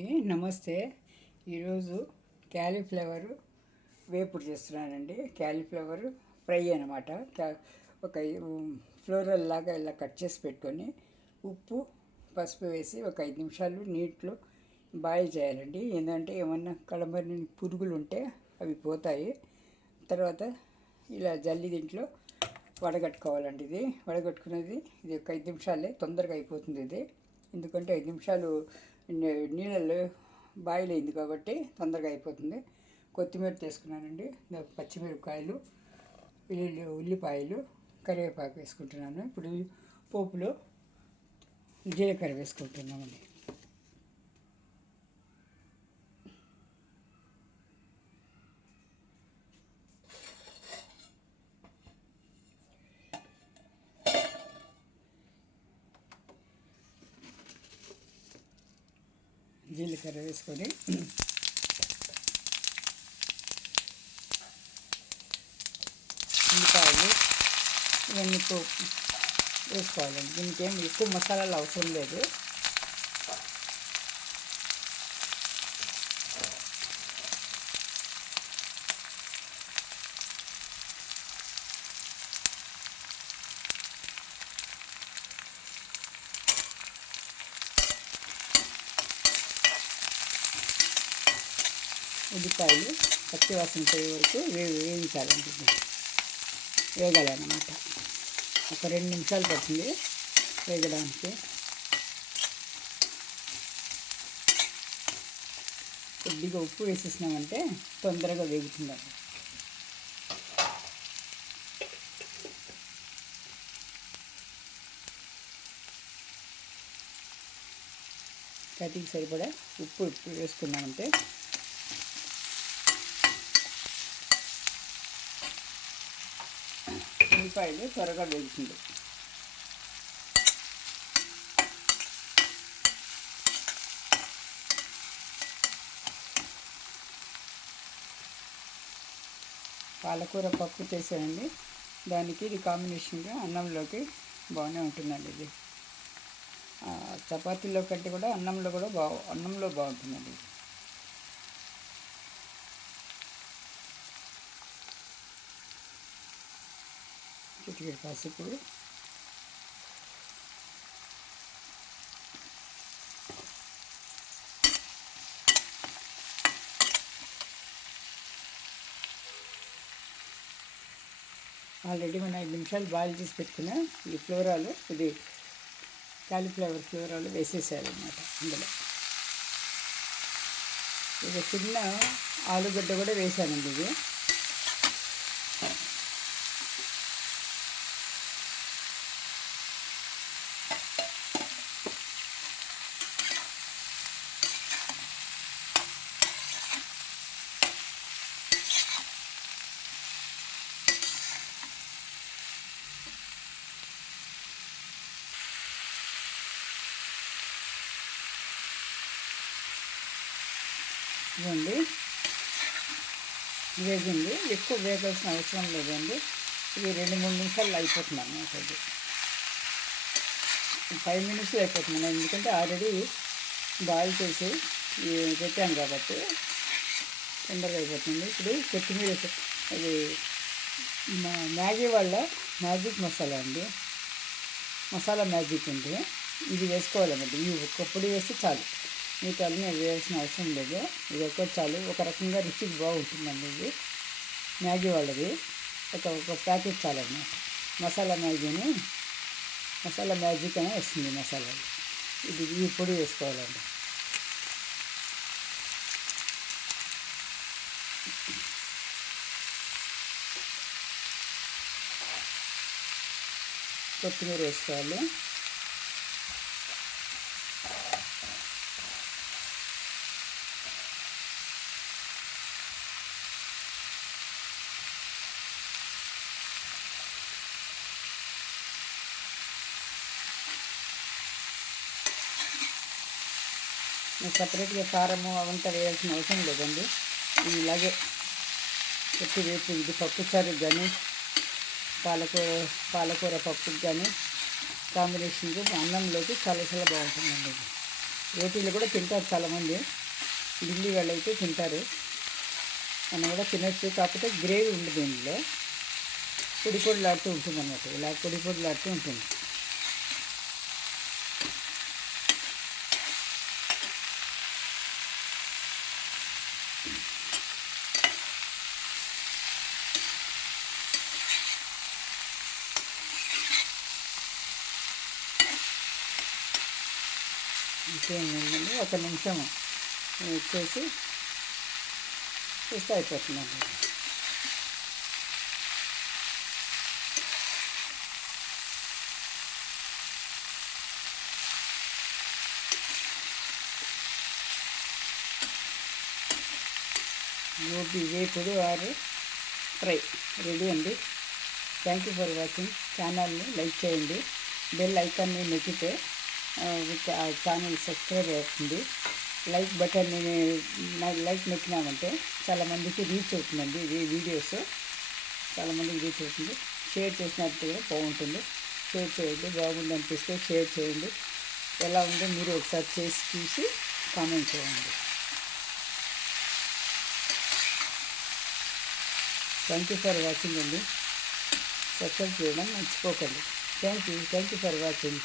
అండి నమస్తే. ఈరోజు క్యాలీఫ్లవర్ వేపుడు చేస్తున్నానండి. క్యాలీఫ్లవర్ ఫ్రై అనమాట. ఒక ఫ్లోరల్ లాగా ఇలా కట్ చేసి పెట్టుకొని ఉప్పు పసుపు వేసి ఒక 5 నిమిషాలు నీటిలో బాయిల్ చేయాలండి. ఏంటంటే ఏమన్నా కలమని పురుగులు ఉంటే అవి పోతాయి. తర్వాత ఇలా జల్లి దీంట్లో వడగట్టుకోవాలండి. ఇది వడగట్టుకునేది ఇది ఒక 5 నిమిషాలే తొందరగా అయిపోతుంది ఇది. ఎందుకంటే 5 నిమిషాలు నీళ్ళల్లో బాయిల్ అయింది కాబట్టి తొందరగా అయిపోతుంది. కొత్తిమీర తీసుకున్నానండి, పచ్చిమిరపకాయలు, ఉల్లిపాయలు, కరివేపాకు వేసుకుంటున్నాను. ఇప్పుడు పోపులో జీలకర్ర వేసుకుంటున్నామండి. జీలకర్ర వేసుకొని ఉల్లిపాయలు ఇవన్నీ వేసుకోవాలండి. దీనికి ఏం ఎక్కువ మసాలాలు అవసరం లేదు. ఉల్లిపాయలు పచ్చివాసన పోయే వరకు వేయించాలండి. వేగాలన్నమాట. ఒక 2 నిమిషాలు పడుతుంది వేగడానికి. కొద్దిగా ఉప్పు వేసేసినామంటే తొందరగా వేగుతుందండి. కటికి సరిపడా ఉప్పు వేసుకున్నామంటే ఉల్లిపాయలు త్వరగా వేగుతుంది. పాలకూర పప్పు చేసానండి. దానికి ఇది కాంబినేషన్గా అన్నంలోకి బాగానే ఉంటుందండి. ఇది చపాతీలో కంటే కూడా అన్నంలో బాగుంటుందండి. చిటికెడు పసుపు, ఆల్రెడీ మనం 5 నిమిషాలు బాయిల్ చేసి పెట్టుకున్న ఈ ఫ్లోరాలు, ఇది కాలీఫ్లవర్ ఫ్లోరాలు వేసేసారనమాట. ఇందులో ఇది చిన్న ఆలుగడ్డ కూడా వేసానండి. ఇది ఇవ్వండి వేగింది. ఎక్కువ వేగాల్సిన అవసరం లేదండి. ఇది 2-3 నిమిషాలు అయిపోతుంది అన్నమాట. ఇది 5 మినిట్స్ అయిపోతుంది. ఎందుకంటే ఆల్రెడీ బాయిల్ చేసి పెట్టాను కాబట్టి తొందరగా అయిపోతుంది. ఇప్పుడు కొత్తిమీర, ఇది మ్యాగీ వాళ్ళ మ్యాజిక్ మసాలా అండి. మసాలా మ్యాజిక్ ఉంది, ఇది వేసుకోవాలన్నమాట. ఇవి ఒక్కప్పుడు వేస్తే చాలు, మిగతా అన్నీ వేయాల్సిన అవసరం లేదు. ఇది ఒక్క చాలు. ఒక రకంగా రుచికి బాగుంటుందండి. ఇది మ్యాగీ వాళ్ళది ఒక ప్యాకెట్ చాలన్నమాట. మసాలా మ్యాజిక్ అని వస్తుంది మసాలా. ఈ పొడి వేసుకోవాలండి. కొత్తిమీర వేసుకోవాలి. సపరేట్గా కారము అవంతా వేయాల్సిన అవసరం లేదండి. ఇలాగే పెట్టి రేపు ఇది పప్పుచారు కానీ పాలకూర పప్పుకి కానీ కాంబినేషన్కి అన్నంలోకి చాలా చాలా బాగుంటుందండి. ఇది రోటీలు కూడా తింటారు చాలామంది, ఢిల్లీ వాళ్ళు అయితే తింటారు, మనం కూడా తినచ్చు. కాకపోతే గ్రేవీ ఉండదు ఇందులో, పొడి పొడిలాడుతూ ఉంటుంది అన్నమాట, ఇలా పొడి పొడిలాడుతూ ఉంటుంది. ఇంకేంటంటే ఒక నిమిషం వచ్చేసి చూస్తే అయిపోతుందండి. గోబీ వేపుడు ఆరు ఫ్రై రెడీ అండి. Thank you for watching. ఛానల్ని లైక్ చేయండి, బెల్ ఐకాన్ని నొక్కితే ఛానల్ సబ్స్క్రైబ్ అవుతుంది. లైక్ బటన్ని లైక్ నొక్కినామంటే చాలామందికి రీచ్ అవుతుందండి ఈ వీడియోస్, చాలామందికి రీచ్ అవుతుంది. షేర్ చేసినట్టు కూడా బాగుంటుంది, షేర్ చేయండి. బాగుంది అనిపిస్తే షేర్ చేయండి. ఎలా ఉందో మీరు ఒకసారి చేసి చూసి కామెంట్ చేయండి. థ్యాంక్ యూ ఫర్ వాచింగ్ అండి. సబ్స్క్రైబ్ చేయడం మర్చిపోకండి. Thank you for watching.